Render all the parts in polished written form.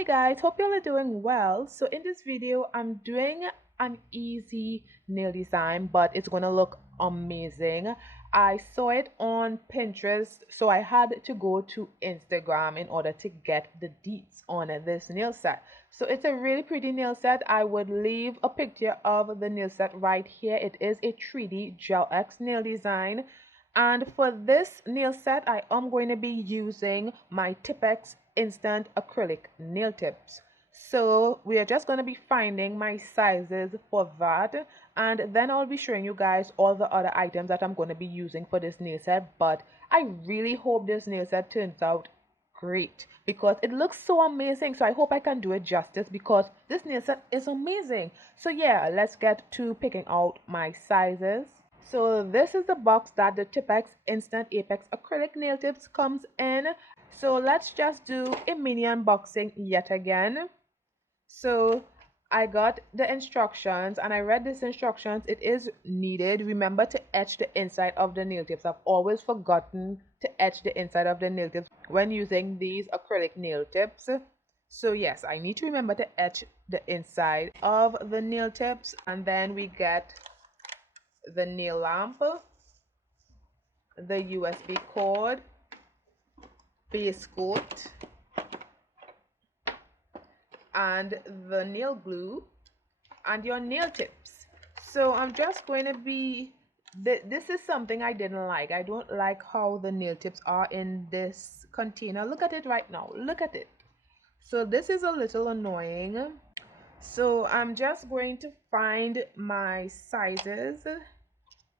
Hey guys, hope you all are doing well. So in this video, I'm doing an easy nail design, but it's gonna look amazing. I saw it on Pinterest, so I had to go to Instagram in order to get the deets on this nail set. So it's a really pretty nail set. I would leave a picture of the nail set right here. It is a 3D Gel X nail design. And for this nail set, I am going to be using my Tipex instant acrylic nail tips. So we are just going to be finding my sizes for that, and then I'll be showing you guys all the other items that I'm going to be using for this nail set. But I really hope this nail set turns out great because it looks so amazing. So I hope I can do it justice because this nail set is amazing. So yeah, let's get to picking out my sizes. So this is the box that the Tipex Instant Apex Acrylic Nail Tips comes in. So let's just do a mini unboxing yet again. So I got the instructions and I read these instructions. It is needed. Remember to etch the inside of the nail tips. I've always forgotten to etch the inside of the nail tips when using these acrylic nail tips. So yes, I need to remember to etch the inside of the nail tips. And then we get the nail lamp, the USB cord, base coat, and the nail glue, and your nail tips. So I'm just going to be, this is something I didn't like. I don't like how the nail tips are in this container. Look at it right now. Look at it. So this is a little annoying. So I'm just going to find my sizes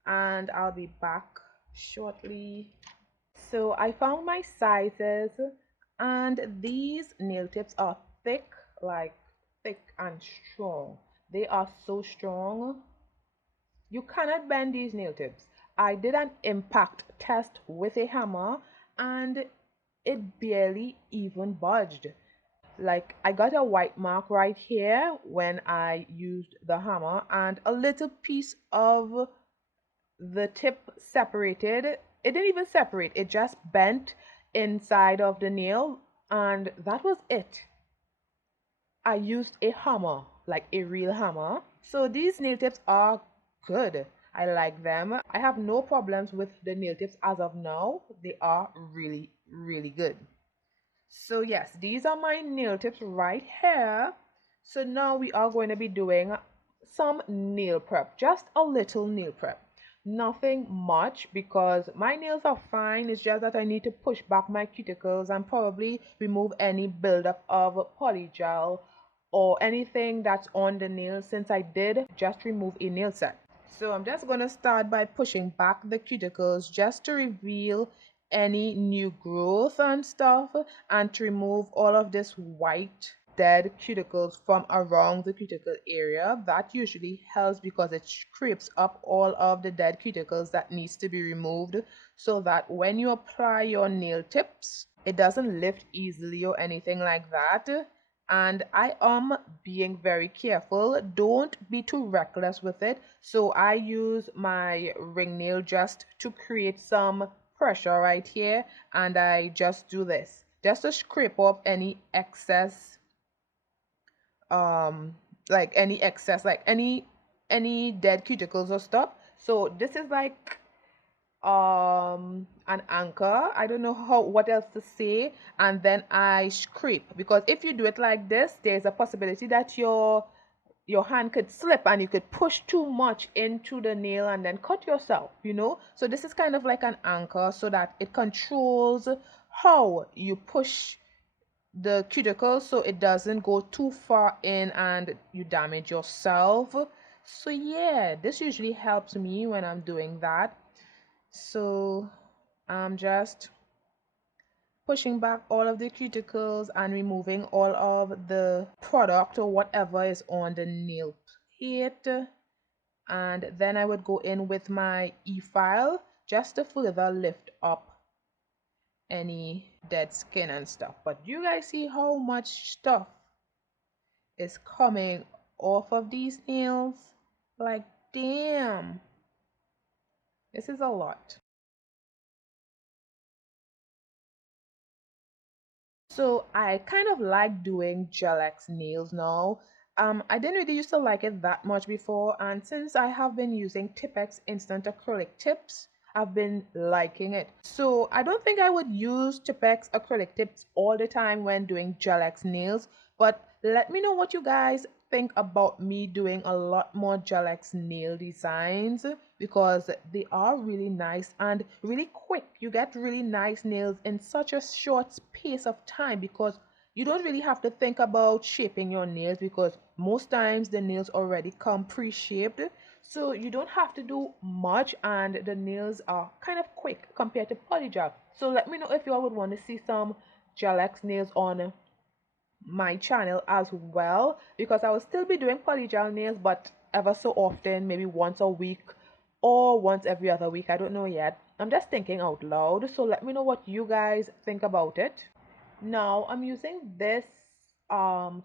and I'll be back shortly. So I found my sizes, and these nail tips are thick, like thick and strong. They are so strong. You cannot bend these nail tips. I did an impact test with a hammer and it barely even budged. Like I got a white mark right here when I used the hammer, and a little piece of the tip separated. It didn't even separate, it just bent inside of the nail, and that was it. I used a hammer, like a real hammer. So these nail tips are good. I like them. I have no problems with the nail tips as of now. They are really, really good. So yes, these are my nail tips right here. So now we are going to be doing some nail prep, just a little nail prep. Nothing much because my nails are fine. It's just that I need to push back my cuticles and probably remove any buildup of polygel or anything that's on the nail, since I did just remove a nail set. So I'm just going to start by pushing back the cuticles just to reveal any new growth and stuff, and to remove all of this white dead cuticles from around the cuticle area. That usually helps because it scrapes up all of the dead cuticles that needs to be removed, so that when you apply your nail tips, it doesn't lift easily or anything like that. And I am being very careful. Don't be too reckless with it. So I use my ring nail just to create some pressure right here, and I just do this just to scrape up any excess, like any excess, like any dead cuticles or stuff. So this is like an anchor. I don't know what else to say. And then I scrape, because if you do it like this, there's a possibility that your hand could slip and you could push too much into the nail and then cut yourself, so this is kind of like an anchor so that it controls how you push the cuticle so it doesn't go too far in and you damage yourself. So yeah, this usually helps me when I'm doing that. So I'm just pushing back all of the cuticles and removing all of the product or whatever is on the nail plate. And then I would go in with my e-file just to further lift up any dead skin and stuff. But you guys see how much stuff is coming off of these nails? Like, damn, this is a lot. So I kind of like doing gel X nails now. I didn't really used to like it that much before, and since I have been using Tipex instant acrylic tips, I've been liking it. So I don't think I would use Tipex acrylic tips all the time when doing gel X nails, but let me know what you guys think about me doing a lot more gel X nail designs, because they are really nice and really quick. You get really nice nails in such a short space of time, because you don't really have to think about shaping your nails, because most times the nails already come pre-shaped, so you don't have to do much and the nails are kind of quick compared to polygel. So let me know if you all would want to see some gel X nails on my channel as well, because I will still be doing polygel nails, but ever so often, maybe once a week or once every other week. I don't know yet. I'm just thinking out loud. So let me know what you guys think about it. Now I'm using this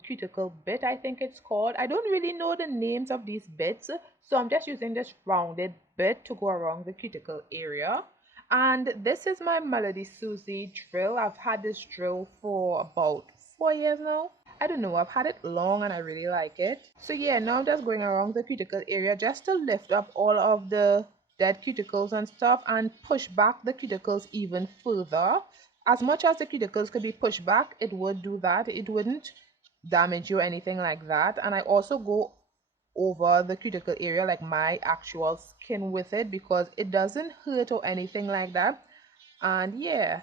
cuticle bit, I think it's called. I don't really know the names of these bits, so I'm just using this rounded bit to go around the cuticle area. And this is my Melody Susie drill. I've had this drill for about 4 years now. I don't know, I've had it long and I really like it. So yeah, now I'm just going around the cuticle area just to lift up all of the dead cuticles and stuff and push back the cuticles even further. As much as the cuticles could be pushed back, it would do that. It wouldn't damage you or anything like that. And I also go over the cuticle area, like my actual skin, with it, because it doesn't hurt or anything like that. And yeah,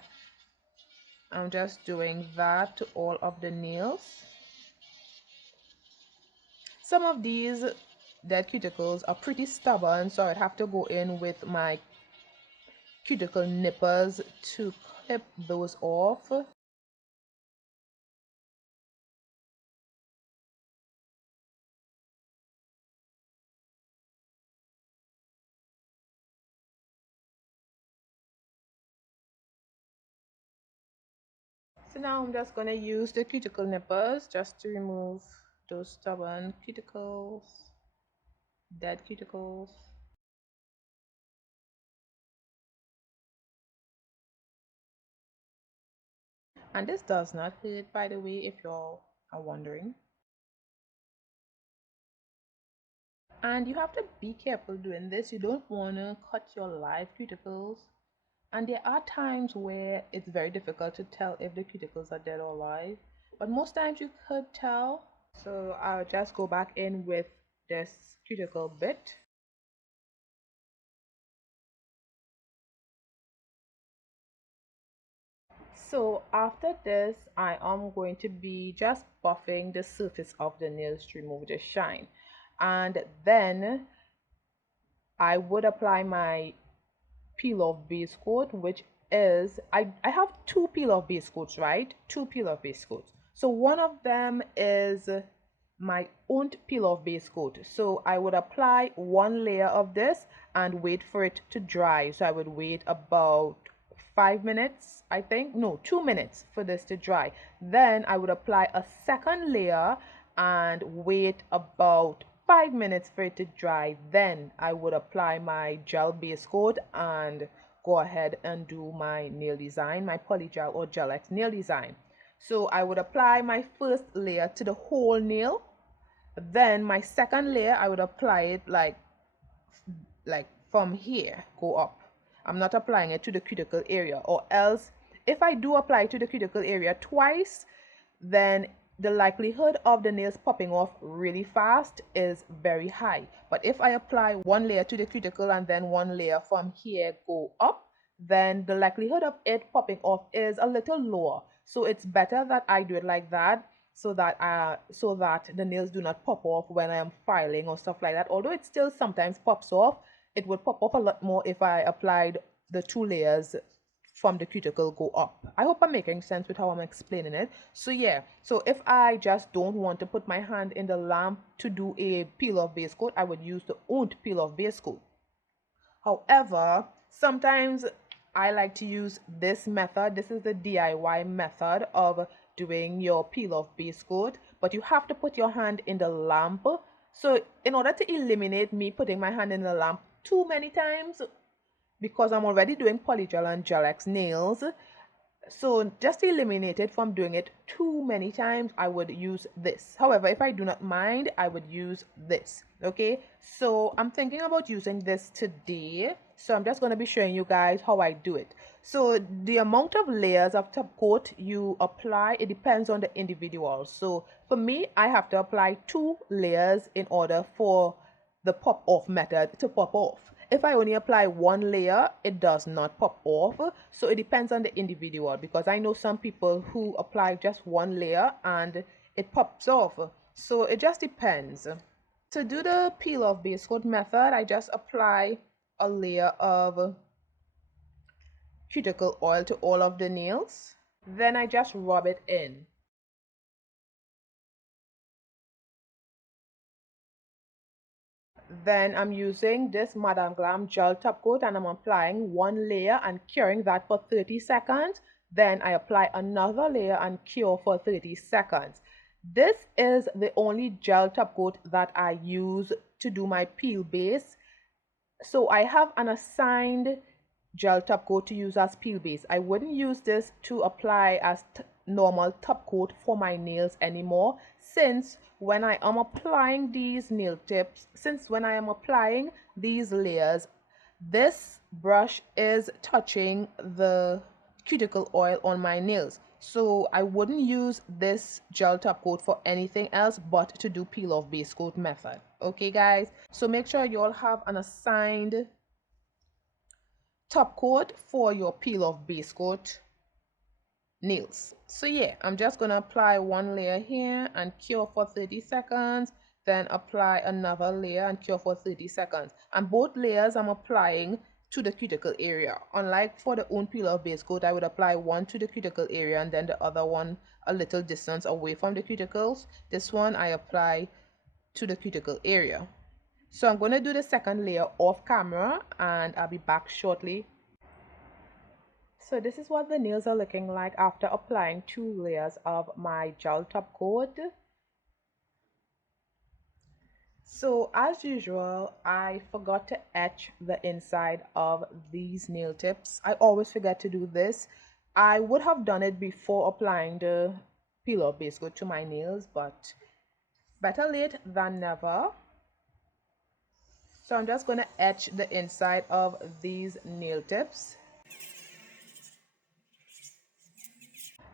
I'm just doing that to all of the nails. Some of these dead cuticles are pretty stubborn, so I'd have to go in with my cuticle nippers to clip those off. So now I'm just going to use the cuticle nippers just to remove those stubborn cuticles, dead cuticles. And this does not hurt, by the way, if y'all are wondering. And you have to be careful doing this. You don't want to cut your live cuticles. And there are times where it's very difficult to tell if the cuticles are dead or alive. But most times you could tell. So I'll just go back in with this cuticle bit. So after this, I am going to be just buffing the surface of the nails to remove the shine. And then I would apply my peel off base coat, which is, I have two peel off base coats, right? Two peel off base coats. So one of them is my own peel off base coat. So I would apply one layer of this and wait for it to dry. So I would wait about 5 minutes, I think, no, 2 minutes for this to dry. Then I would apply a second layer and wait about 5 minutes for it to dry. Then I would apply my gel base coat and go ahead and do my nail design, my polygel or gel X nail design. So I would apply my first layer to the whole nail. Then my second layer, I would apply it like from here, go up. I'm not applying it to the cuticle area, or else if I do apply to the cuticle area twice, then the likelihood of the nails popping off really fast is very high. But if I apply one layer to the cuticle and then one layer from here go up, then the likelihood of it popping off is a little lower. So it's better that I do it like that, so that the nails do not pop off when I am filing or stuff like that. Although it still sometimes pops off, it would pop off a lot more if I applied the two layers from the cuticle go up. I hope I'm making sense with how I'm explaining it. So yeah, so if I just don't want to put my hand in the lamp to do a peel off base coat, I would use the owned peel off base coat. However, sometimes I like to use this method. This is the DIY method of doing your peel off base coat, but you have to put your hand in the lamp. So in order to eliminate me putting my hand in the lamp too many times, because I'm already doing polygel and gel X nails, So just to eliminate it from doing it too many times, I would use this. However, if I do not mind, I would use this. Okay, so I'm thinking about using this today. So I'm just going to be showing you guys how I do it. So the amount of layers of top coat you apply, it depends on the individual. So for me, I have to apply 2 layers in order for the pop off method to pop off. If I only apply 1 layer, it does not pop off. So it depends on the individual, because I know some people who apply just 1 layer and it pops off. So it just depends. To do the peel off base coat method, I just apply a layer of cuticle oil to all of the nails. Then I just rub it in. Then I'm using this Madame Glam gel top coat and I'm applying 1 layer and curing that for 30 seconds. Then I apply another layer and cure for 30 seconds. This is the only gel top coat that I use to do my peel base. So I have an assigned gel top coat to use as peel base. I wouldn't use this to apply as normal top coat for my nails anymore, since when I am applying these nail tips, since when I am applying these layers, this brush is touching the cuticle oil on my nails. So I wouldn't use this gel top coat for anything else but to do peel off base coat method. Okay guys, so make sure you all have an assigned top coat for your peel off base coat nails. So yeah, I'm just gonna apply 1 layer here and cure for 30 seconds, then apply another layer and cure for 30 seconds, and both layers I'm applying to the cuticle area. Unlike for the own peel off base coat, I would apply 1 to the cuticle area and then the other one a little distance away from the cuticles. This one I apply to the cuticle area. So I'm going to do the second layer off camera and I'll be back shortly. So this is what the nails are looking like after applying 2 layers of my gel top coat. So as usual, I forgot to etch the inside of these nail tips. I always forget to do this. I would have done it before applying the peel off base coat to my nails, but better late than never. So I'm just going to etch the inside of these nail tips.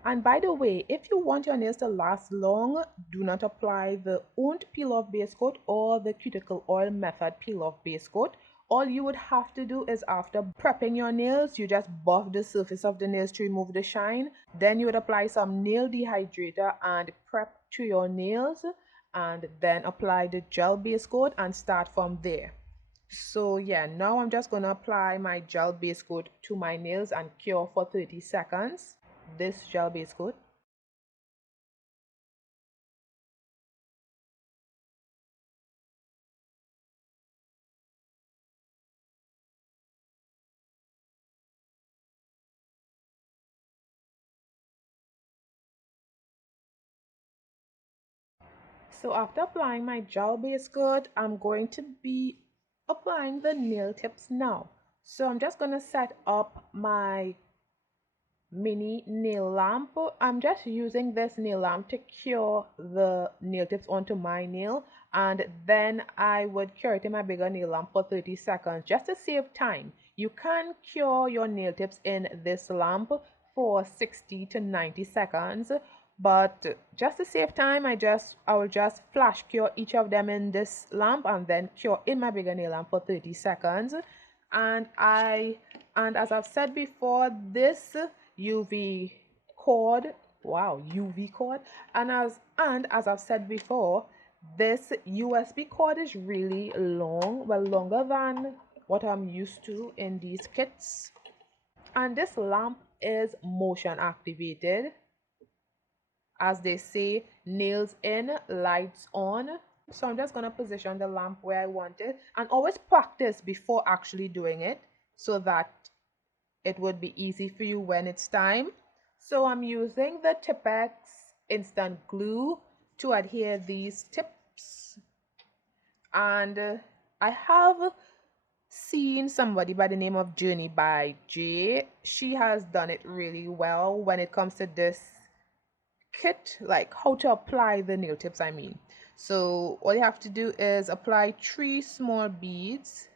And by the way, if you want your nails to last long, do not apply the owned peel off base coat or the cuticle oil method peel off base coat. All you would have to do is, after prepping your nails, you just buff the surface of the nails to remove the shine. Then you would apply some nail dehydrator and prep to your nails, and then apply the gel base coat and start from there. So yeah, now I'm just gonna apply my gel base coat to my nails and cure for 30 seconds. This gel base coat. So after applying my gel base coat, I'm going to be applying the nail tips now. So I'm just going to set up my mini nail lamp. I'm just using this nail lamp to cure the nail tips onto my nail, and then I would cure it in my bigger nail lamp for 30 seconds just to save time. You can cure your nail tips in this lamp for 60 to 90 seconds, but just to save time, I will just flash cure each of them in this lamp and then cure in my bigger nail lamp for 30 seconds. And as I've said before, this UV cord, wow, UV cord, and as I've said before, this USB cord is really long, well, longer than what I'm used to in these kits. And this lamp is motion activated. As they say, nails in, lights on. So I'm just going to position the lamp where I want it, and always practice before actually doing it so that it would be easy for you when it's time. So I'm using the Tipex instant glue to adhere these tips, and I have seen somebody by the name of Journey by J. She has done it really well when it comes to this kit, like how to apply the nail tips, I mean. So all you have to do is apply 3 small beads.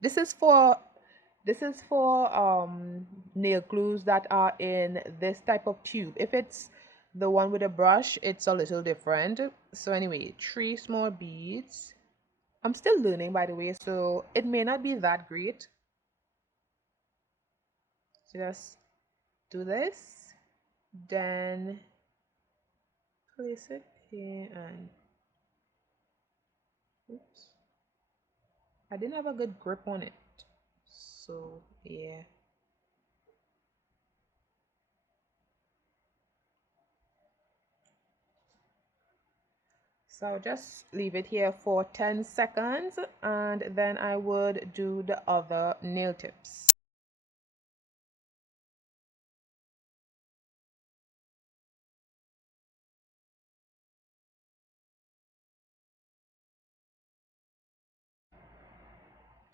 This is for nail glues that are in this type of tube. If it's the one with a brush, it's a little different. So anyway, 3 small beads. I'm still learning, by the way, so it may not be that great. So just do this, then place it here and oops, I didn't have a good grip on it. So yeah. So I'll just leave it here for 10 seconds and then I would do the other nail tips.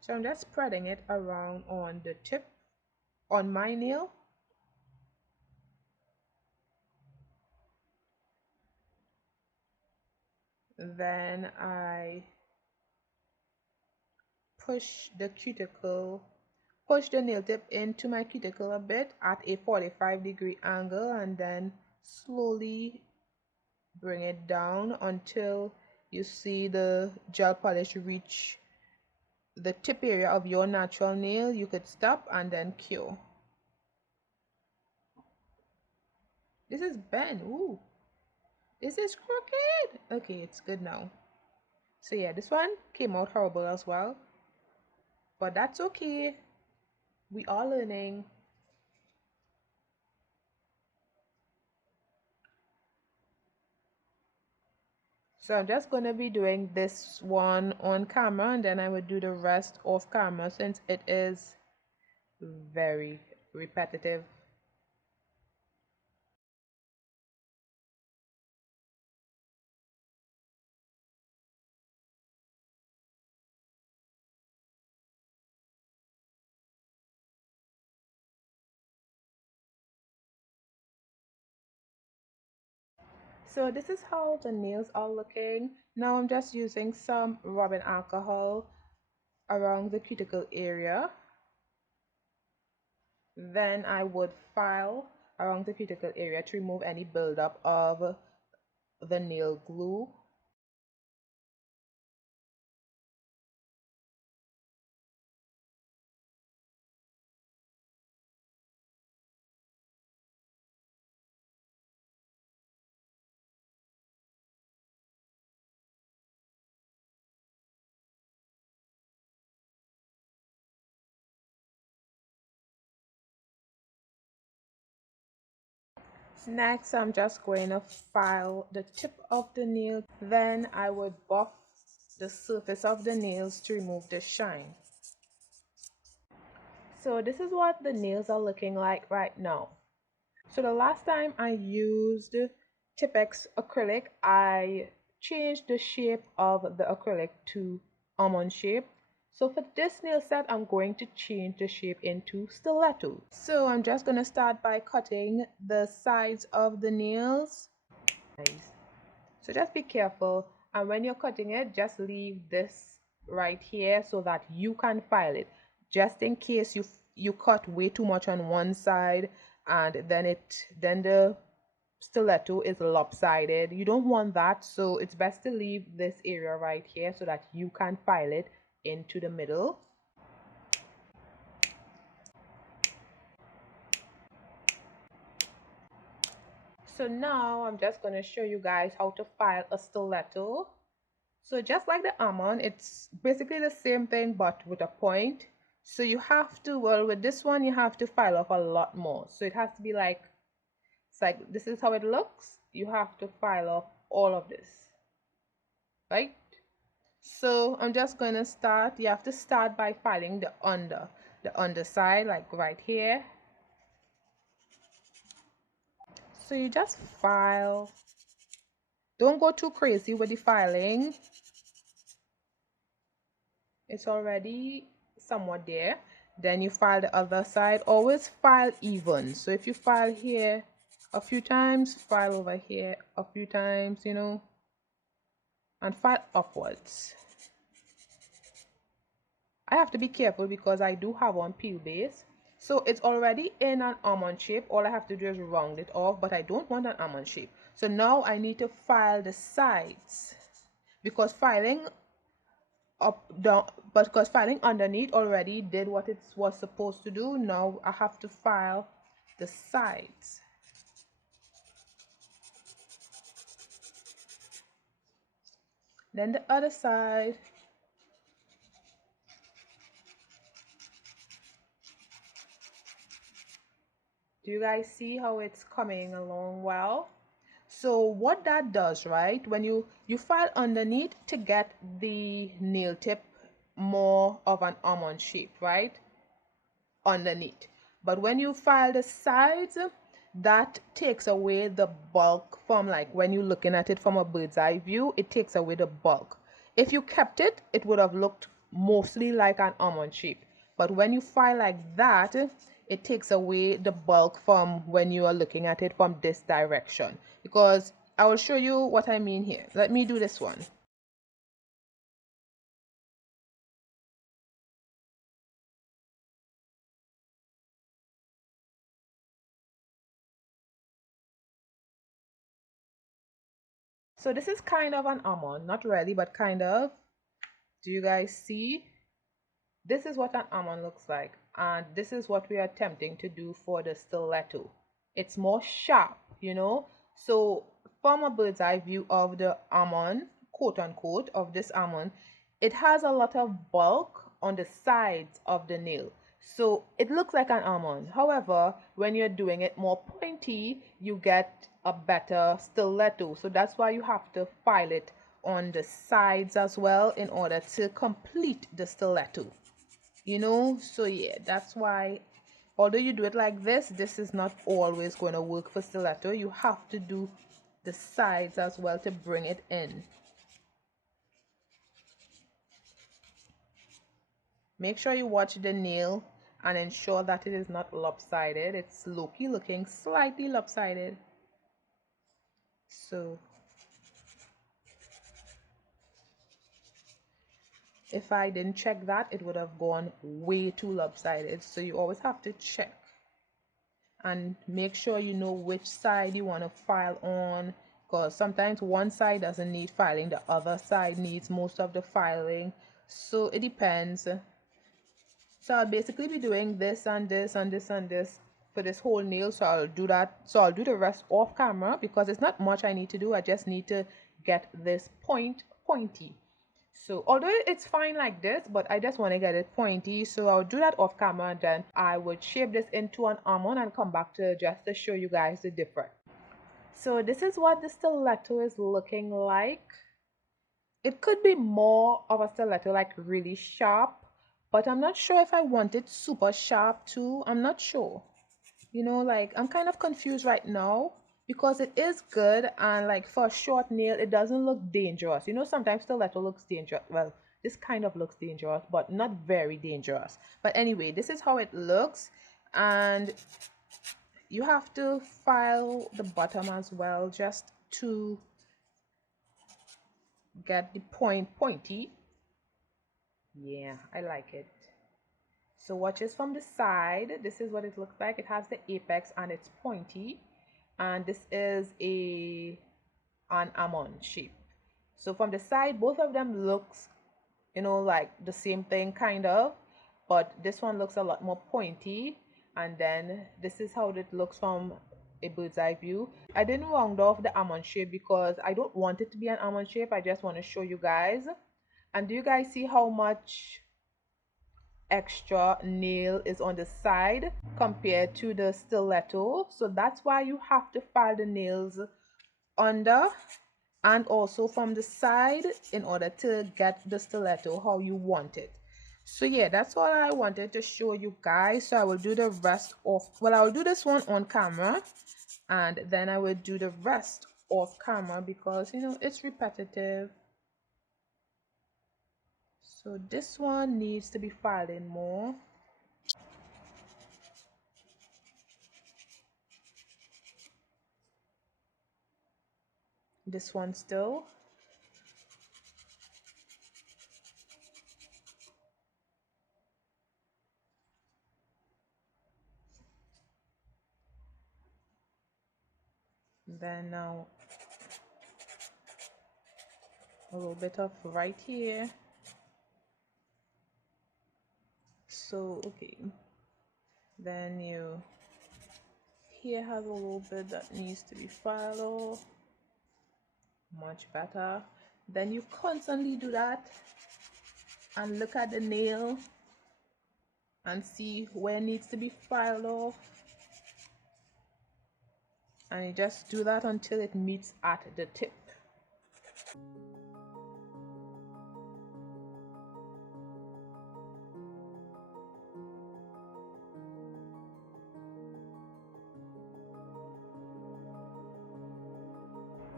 So I'm just spreading it around on the tip on my nail. Then I push the nail tip into my cuticle a bit at a 45-degree angle and then slowly bring it down until you see the gel polish reach the tip area of your natural nail. You could stop and then cure. This is bent. Ooh, this is crooked. Okay, it's good now. So yeah, this one came out horrible as well, but that's okay. We are learning. So I'm just going to be doing this one on camera and then I would do the rest off camera since it is very repetitive. So this is how the nails are looking. Now I'm just using some rubbing alcohol around the cuticle area. Then I would file around the cuticle area to remove any buildup of the nail glue. Next, I'm just going to file the tip of the nail. Then I would buff the surface of the nails to remove the shine. So this is what the nails are looking like right now. So the last time I used Tipex acrylic, I changed the shape of the acrylic to almond shape. So for this nail set, I'm going to change the shape into stiletto. So I'm just going to start by cutting the sides of the nails. So just be careful, and when you're cutting it, just leave this right here so that you can file it, just in case you cut way too much on one side and then the stiletto is lopsided. You don't want that, so it's best to leave this area right here so that you can file it into the middle. So now I'm just going to show you guys how to file a stiletto. So just like the almond, it's basically the same thing but with a point. So you have to, well, with this one you have to file off a lot more. So it has to be like, it's like this is how it looks. You have to file off all of this, right? So I'm just going to start. You have to start by filing the underside, like right here. So you just file. Don't go too crazy with the filing. It's already somewhat there. Then you file the other side. Always file even. So if you file here a few times, file over here a few times, you know, and file upwards. I have to be careful because I do have on peel base. So it's already in an almond shape. All I have to do is round it off, but I don't want an almond shape. So now I need to file the sides, because filing up down, but because filing underneath already did what it was supposed to do. Now I have to file the sides. Then the other side. Do you guys see how it's coming along well? So what that does, right, when you file underneath to get the nail tip more of an almond shape, right, underneath, but when you file the sides, that takes away the bulk. From, like, when you're looking at it from a bird's eye view, it takes away the bulk. If you kept it, it would have looked mostly like an almond shape, but when you file like that, it takes away the bulk from when you are looking at it from this direction. Because I will show you what I mean here. Let me do this one. So this is kind of an almond, not really, but kind of. Do you guys see? This is what an almond looks like, and this is what we are attempting to do for the stiletto. It's more sharp, you know. So from a bird's eye view of the almond, quote unquote, of this almond, it has a lot of bulk on the sides of the nail. So it looks like an almond. However, when you're doing it more pointy, you get a better stiletto. So that's why you have to file it on the sides as well in order to complete the stiletto, you know. So yeah, that's why, although you do it like this is not always going to work for stiletto. You have to do the sides as well to bring it in. Make sure you watch the nail and ensure that it is not lopsided. It's low-key looking slightly lopsided. So if I didn't check that, it would have gone way too lopsided. So you always have to check and make sure you know which side you want to file on, because sometimes one side doesn't need filing, the other side needs most of the filing. So it depends. So I'll basically be doing this and this and this and this for this whole nail. So I'll do that. So I'll do the rest off camera because it's not much I need to do. I just need to get this pointy. So although it's fine like this, but I just want to get it pointy, so I'll do that off camera, and then I would shape this into an almond and come back to just to show you guys the difference. So this is what the stiletto is looking like. It could be more of a stiletto, like really sharp, but I'm not sure if I want it super sharp too. I'm not sure. You know, like, I'm kind of confused right now because it is good, and like for a short nail it doesn't look dangerous. You know, sometimes stiletto looks dangerous. Well, this kind of looks dangerous, but not very dangerous. But anyway, this is how it looks, and you have to file the bottom as well just to get the pointy. Yeah, I like it. So watch this from the side. This is what it looks like. It has the apex and it's pointy, and this is an almond shape. So from the side, both of them looks, you know, like the same thing kind of, but this one looks a lot more pointy. And then this is how it looks from a bird's eye view. I didn't round off the almond shape because I don't want it to be an almond shape. I just want to show you guys. And do you guys see how much extra nail is on the side compared to the stiletto? So that's why you have to file the nails under and also from the side in order to get the stiletto how you want it. So yeah, that's all I wanted to show you guys. So I will do the rest of, well, I will do this one on camera, and then I will do the rest off camera because, you know, it's repetitive. So this one needs to be filed in more. This one still. Then now a little bit of right here. So okay, then you here has a little bit that needs to be filed off. Much better. Then you constantly do that and look at the nail and see where it needs to be filed off, and you just do that until it meets at the tip.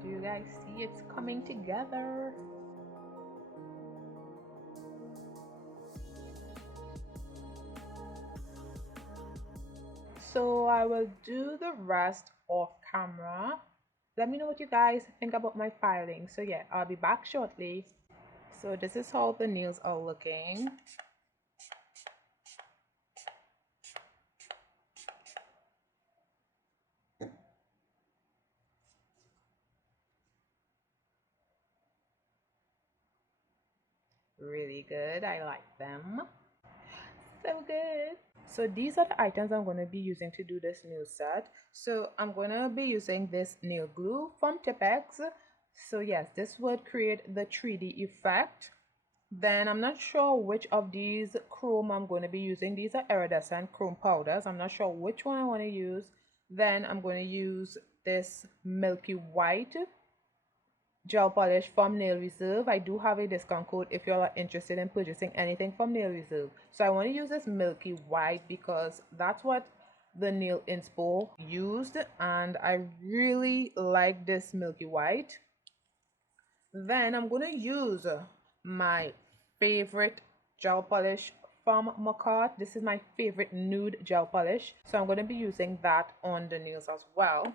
Do you guys see it's coming together? So I will do the rest off camera. Let me know what you guys think about my filing. So yeah, I'll be back shortly. So this is how the nails are looking. Really good. I like them. So good. So these are the items I'm going to be using to do this nail set. So I'm going to be using this nail glue from Tipex. So yes, this would create the 3D effect. Then I'm not sure which of these chrome I'm going to be using. These are iridescent chrome powders. I'm not sure which one I want to use. Then I'm going to use this milky white gel polish from Nail Reserve. I do have a discount code if you are interested in purchasing anything from Nail Reserve. So I want to use this milky white because that's what the nail inspo used, and I really like this milky white. Then I'm going to use my favorite gel polish from Macart. This is my favorite nude gel polish, so I'm going to be using that on the nails as well.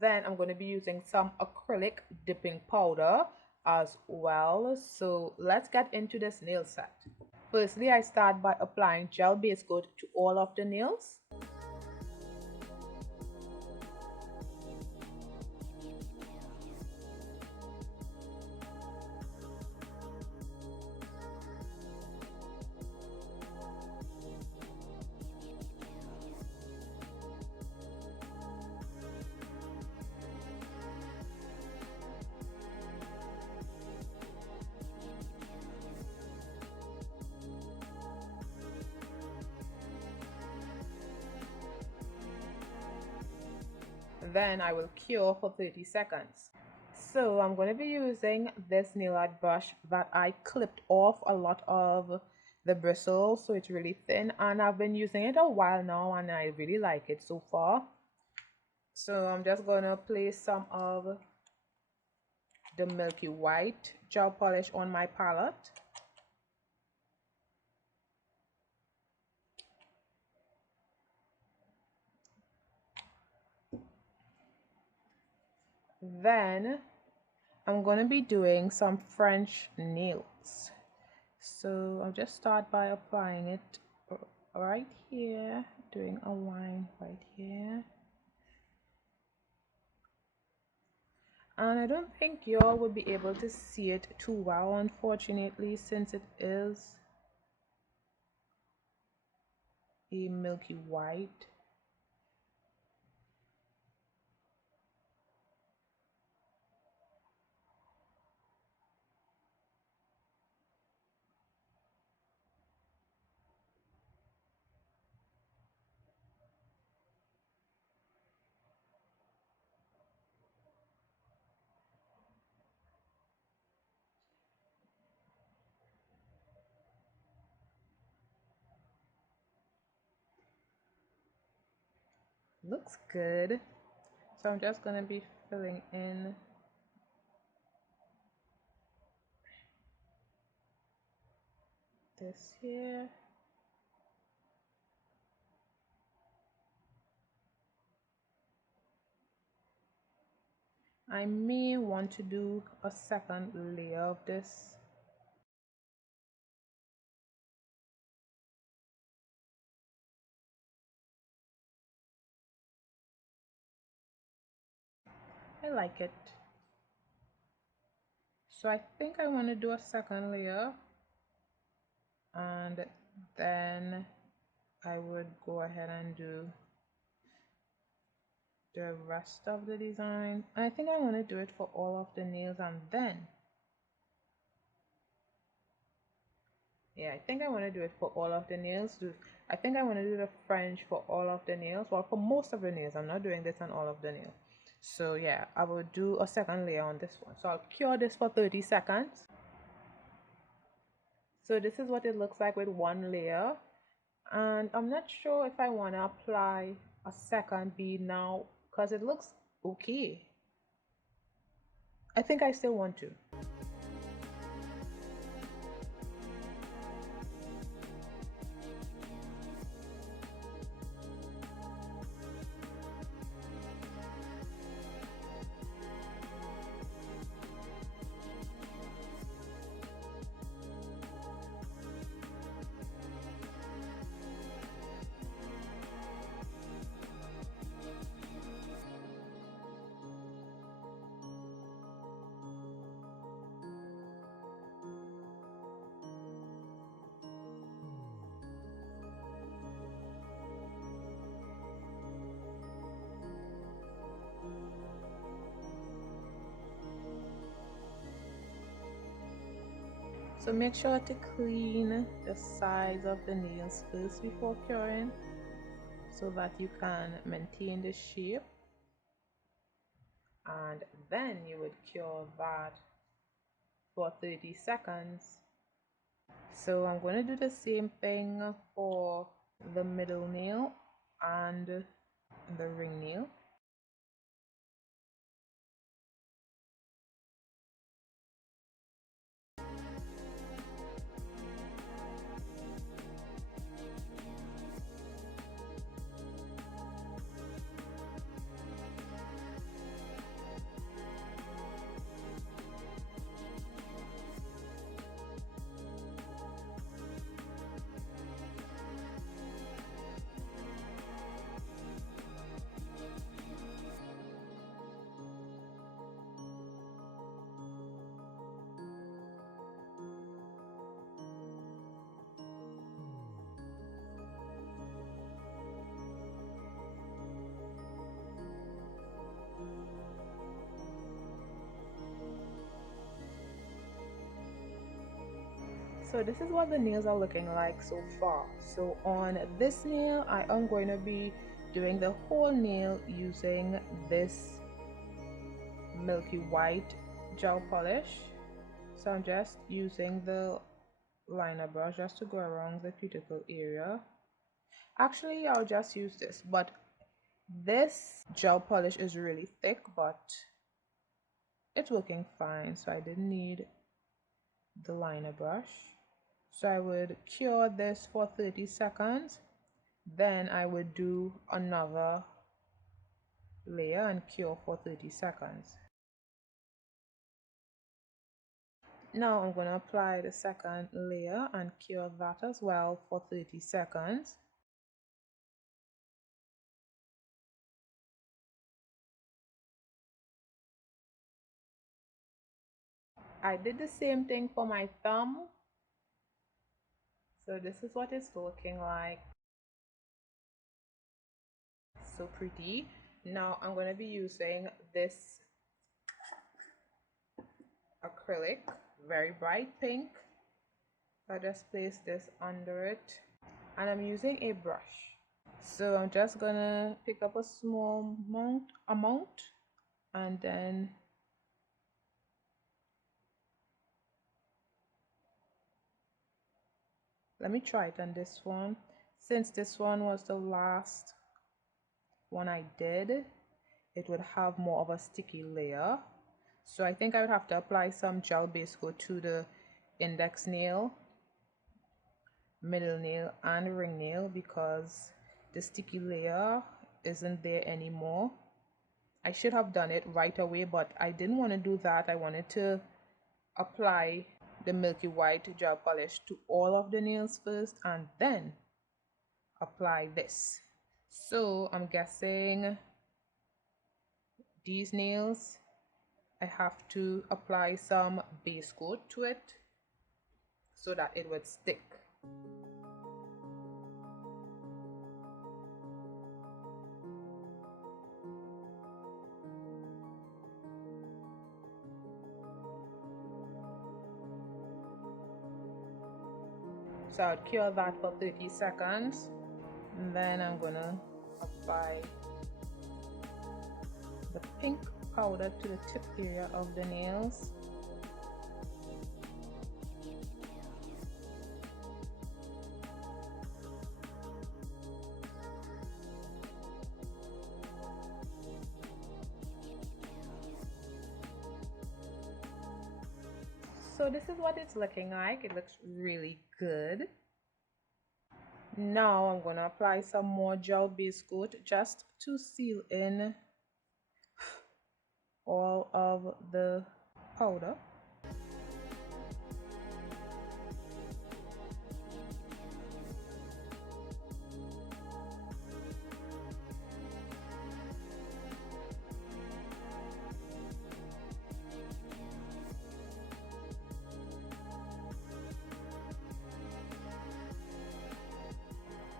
Then I'm going to be using some acrylic dipping powder as well. So let's get into this nail set. Firstly, I start by applying gel base coat to all of the nails. Then I will cure for 30 seconds. So I'm going to be using this nail art brush that I clipped off a lot of the bristles, so it's really thin, and I've been using it a while now and I really like it so far. So I'm just going to place some of the milky white gel polish on my palette. Then I'm going to be doing some French nails. So I'll just start by applying it right here, doing a line right here. And I don't think y'all would be able to see it too well, unfortunately, since it is a milky white. Looks good. So I'm just going to be filling in this here. I may want to do a second layer of this. I like it. So I think I want to do a second layer, and then I would go ahead and do the rest of the design. I think I want to do it for all of the nails, and then I think I want to do it for all of the nails. I think I want to do the French for all of the nails. Well, for most of the nails. I'm not doing this on all of the nails. So yeah, I will do a second layer on this one. So I'll cure this for 30 seconds. So this is what it looks like with one layer. And I'm not sure if I want to apply a second bead now because it looks okay. I think I still want to. So make sure to clean the sides of the nails first before curing so that you can maintain the shape, and then you would cure that for 30 seconds. So I'm going to do the same thing for the middle nail and the ring nail. So this is what the nails are looking like so far. So on this nail, I am going to be doing the whole nail using this milky white gel polish. So I'm just using the liner brush just to go around the cuticle area. Actually, I'll just use this, but this gel polish is really thick, but it's working fine, so I didn't need the liner brush. So I would cure this for 30 seconds, then I would do another layer and cure for 30 seconds. Now I'm going to apply the second layer and cure that as well for 30 seconds. I did the same thing for my thumb. So this is what it's looking like. So pretty. Now I'm going to be using this acrylic, very bright pink. I just place this under it, and I'm using a brush. So I'm just gonna pick up a small amount and then let me try it on this one. Since this one was the last one I did, it would have more of a sticky layer. So I think I would have to apply some gel base coat to the index nail. middle nail and ring nail because the sticky layer isn't there anymore. I should have done it right away, but I didn't want to do that. I wanted to apply the milky white gel polish to all of the nails first and then apply this. So I'm guessing these nails I have to apply some base coat to it so that it would stick. So I'll cure that for 30 seconds and then I'm gonna apply the pink powder to the tip area of the nails. So this is what it's looking like. It looks really good. Now I'm going to apply some more gel base coat just to seal in all of the powder.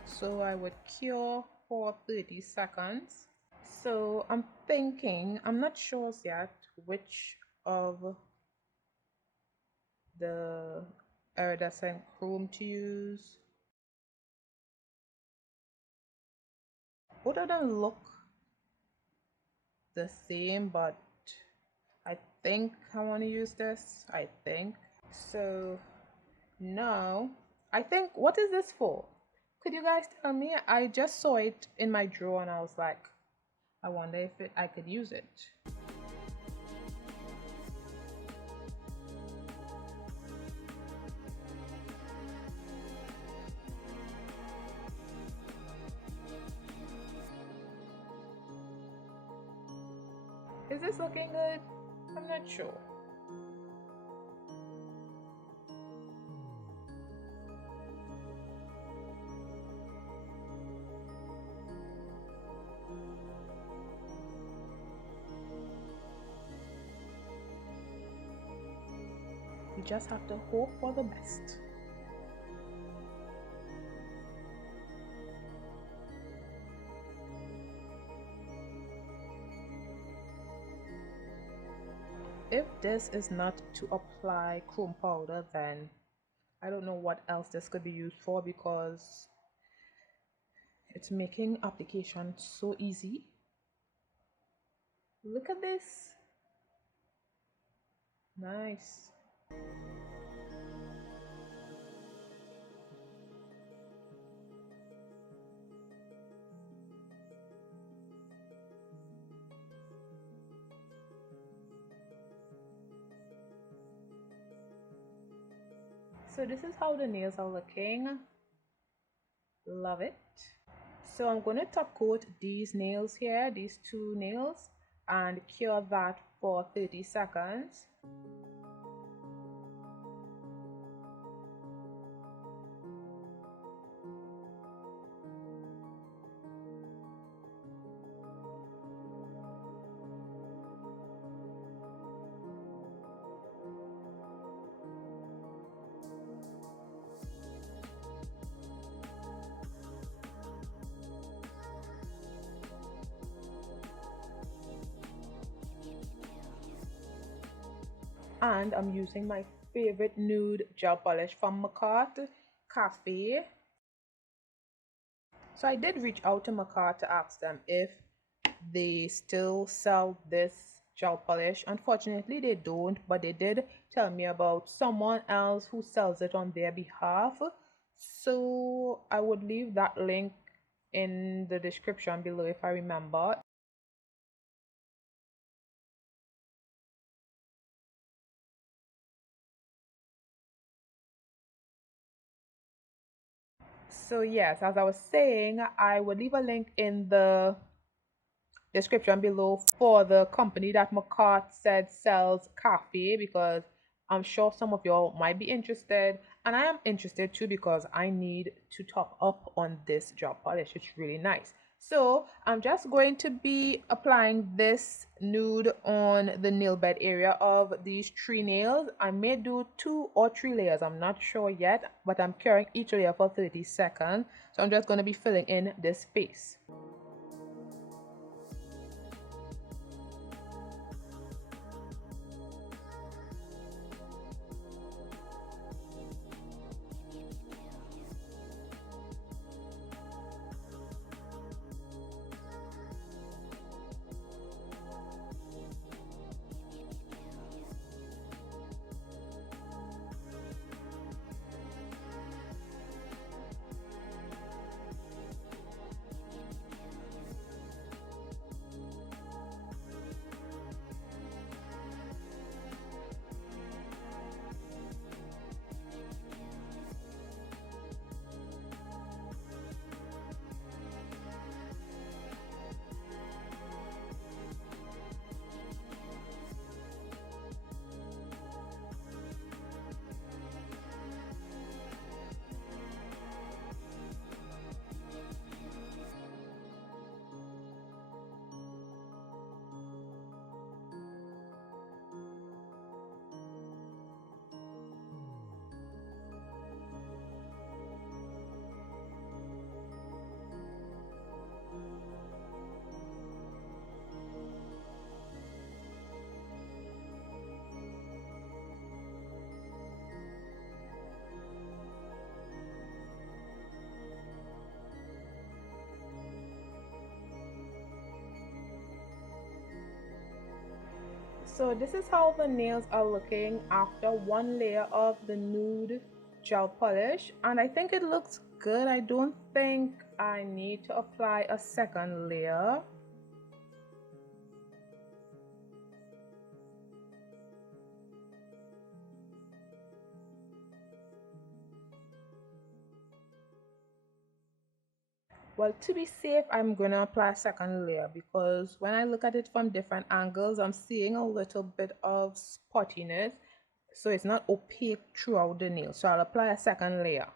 So I would cure for 30 seconds. So I'm thinking, I'm not sure yet which of the iridescent chrome to use. Both of them look the same, but I think I want to use this. I think. So now, I think, what is this for? Could you guys tell me? I just saw it in my drawer and I was like, I wonder if I could use it. Is this looking good? I'm not sure. You just have to hope for the best. If this is not to apply chrome powder, then I don't know what else this could be used for because it's making application so easy. Look at this. Nice. So this is how the nails are looking. Love it. So I'm going to top coat these nails here, these two nails, and cure that for 30 seconds. And I'm using my favorite nude gel polish from McCart Cafe. So I did reach out to McCart to ask them if they still sell this gel polish. Unfortunately they don't, but they did tell me about someone else who sells it on their behalf. So I would leave that link in the description below if I remember. So yes, as I was saying, I will leave a link in the description below for the company that McCart said sells cafe, because I'm sure some of y'all might be interested, and I am interested too because I need to top up on this gel polish. It's really nice. So I'm just going to be applying this nude on the nail bed area of these 3 nails. I may do 2 or 3 layers, I'm not sure yet, but I'm curing each layer for 30 seconds. So I'm just going to be filling in this space. So this is how the nails are looking after 1 layer of the nude gel polish, and I think it looks good. I don't think I need to apply a second layer. Well, to be safe, I'm gonna apply a second layer because when I look at it from different angles, I'm seeing a little bit of spottiness, so it's not opaque throughout the nail. So I'll apply a second layer.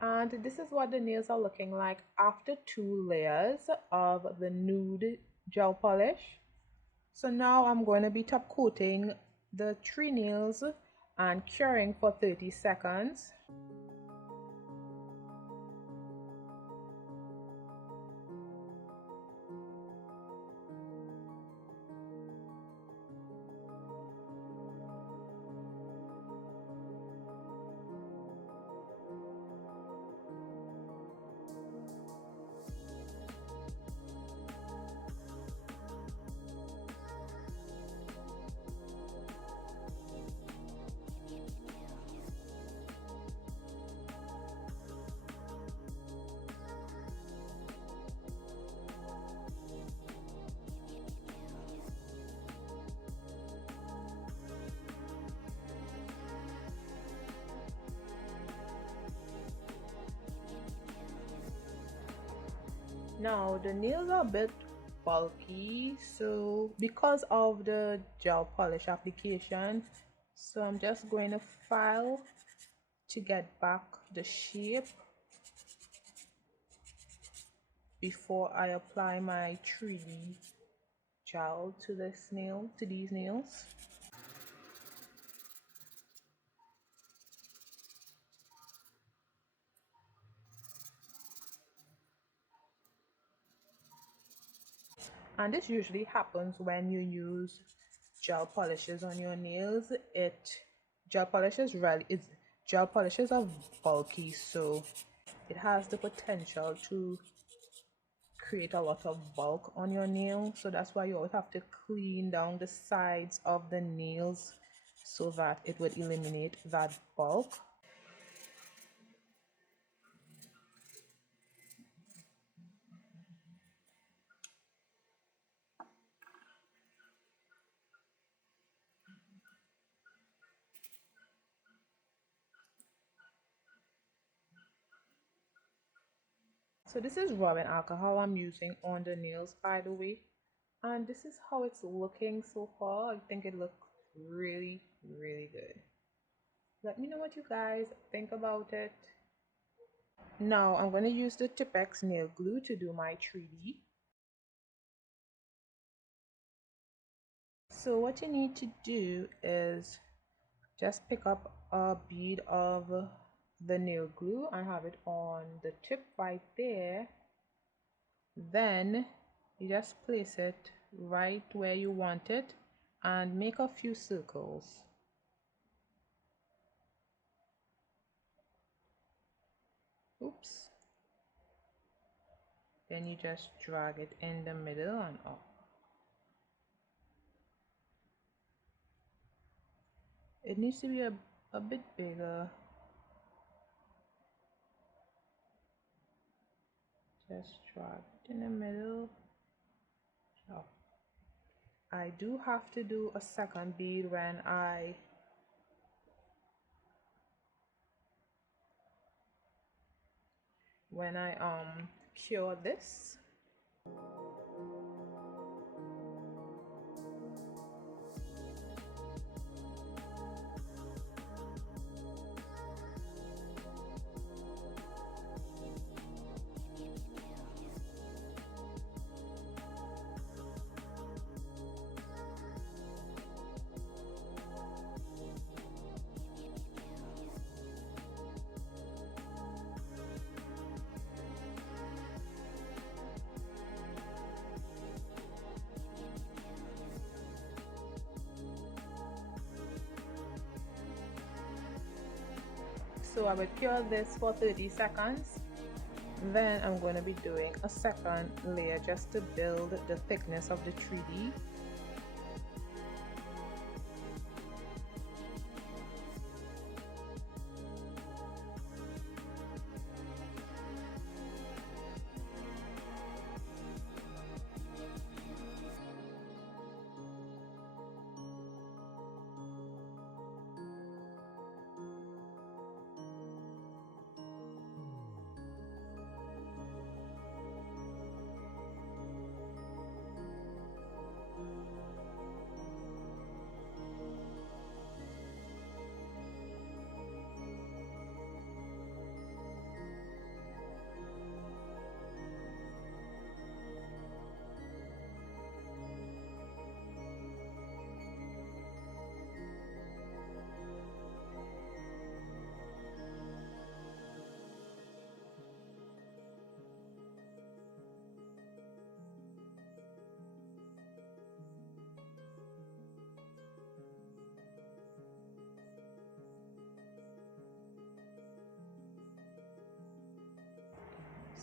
And this is what the nails are looking like after 2 layers of the nude gel polish. So now I'm going to be top coating the 3 nails and curing for 30 seconds. Now the nails are a bit bulky, so because of the gel polish application, so I'm just going to file to get back the shape before I apply my 3D gel to these nails. And this usually happens when you use gel polishes on your nails. Gel polishes really is Gel polishes are bulky, so it has the potential to create a lot of bulk on your nail. So that's why you always have to clean down the sides of the nails so that it would eliminate that bulk. So this is rubbing alcohol I'm using on the nails, by the way, and this is how it's looking so far. I think it looks really good. Let me know what you guys think about it. Now I'm going to use the Tipex nail glue to do my 3D. So what you need to do is just pick up a bead of the nail glue and have it on the tip right there. Then you just place it right where you want it and make a few circles. Oops. Then you just drag it in the middle and up. It needs to be a bit bigger. Just drag it in the middle. Up. I do have to do a second bead when I cure this. So I will cure this for 30 seconds. Then I'm going to be doing a second layer just to build the thickness of the 3D.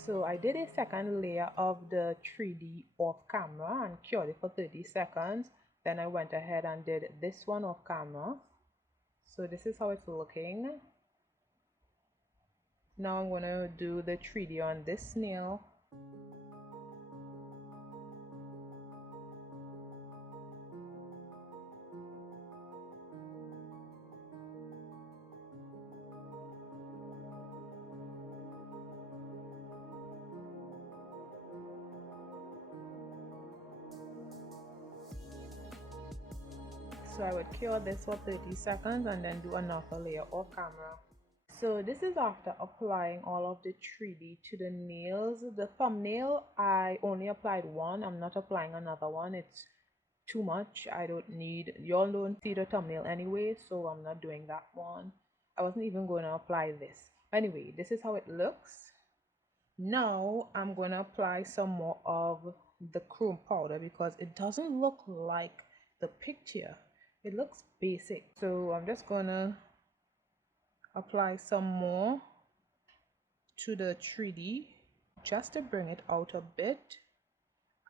So I did a second layer of the 3D off camera and cured it for 30 seconds. Then I went ahead and did this one off camera. So this is how it's looking. Now I'm going to do the 3D on this nail. So I would cure this for 30 seconds and then do another layer off camera. So this is after applying all of the 3D to the nails. The thumbnail, I only applied one. I'm not applying another one. It's too much. I don't need, y'all don't see the thumbnail anyway, so I'm not doing that one. I wasn't even going to apply this. Anyway, this is how it looks. Now I'm going to apply some more of the chrome powder because it doesn't look like the picture. It looks basic. So I'm just going to apply some more to the 3D just to bring it out a bit,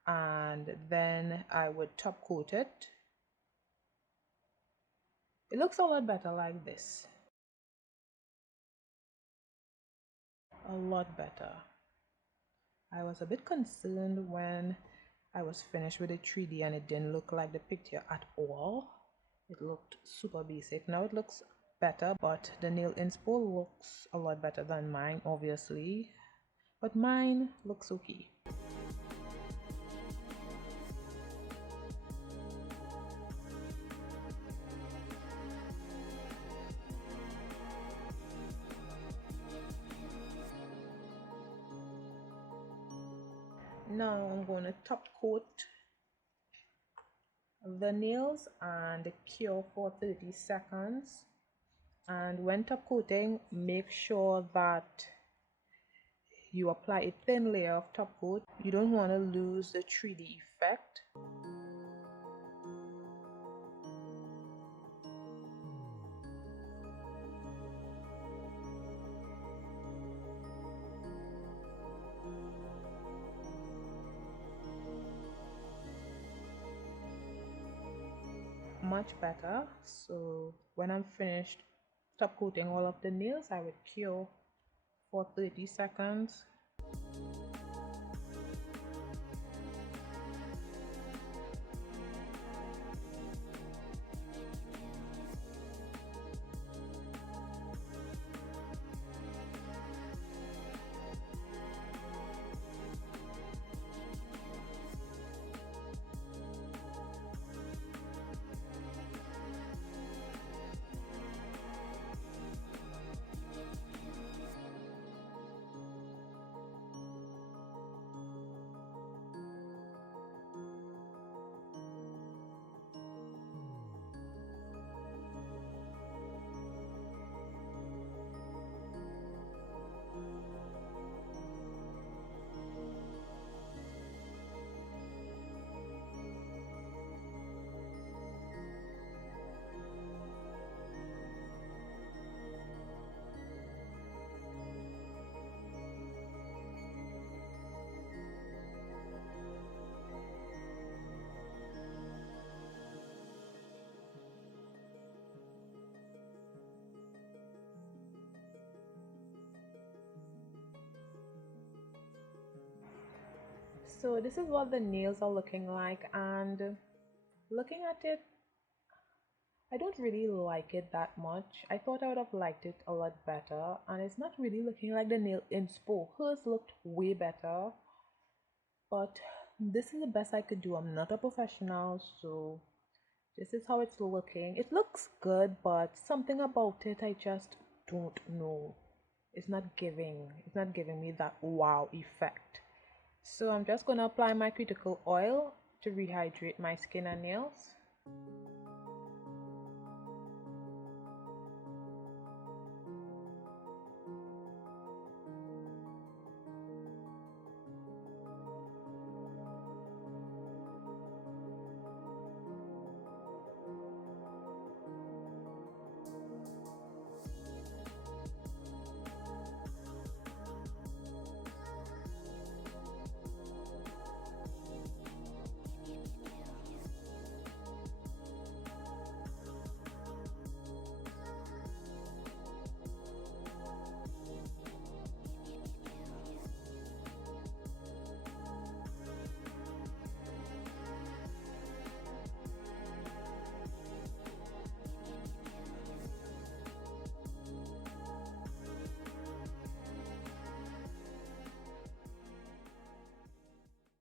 and then I would top coat it. It looks a lot better like this. A lot better. I was a bit concerned when I was finished with the 3D and it didn't look like the picture at all. It looked super basic. Now it looks better, but the nail inspo looks a lot better than mine, obviously. but mine looks okay. Now I'm going to top coat the nails and cure for 30 seconds. And when top coating, make sure that you apply a thin layer of top coat. You don't want to lose the 3D effect. Much better. So when I'm finished top coating all of the nails, I would cure for 30 seconds. So this is what the nails are looking like, and looking at it, I don't really like it that much. I thought I would have liked it a lot better, and it's not really looking like the nail inspo. Hers looked way better, but this is the best I could do. I'm not a professional, so this is how it's looking. It looks good, but something about it I just don't know. It's not giving me that wow effect. So I'm just gonna apply my cuticle oil to rehydrate my skin and nails.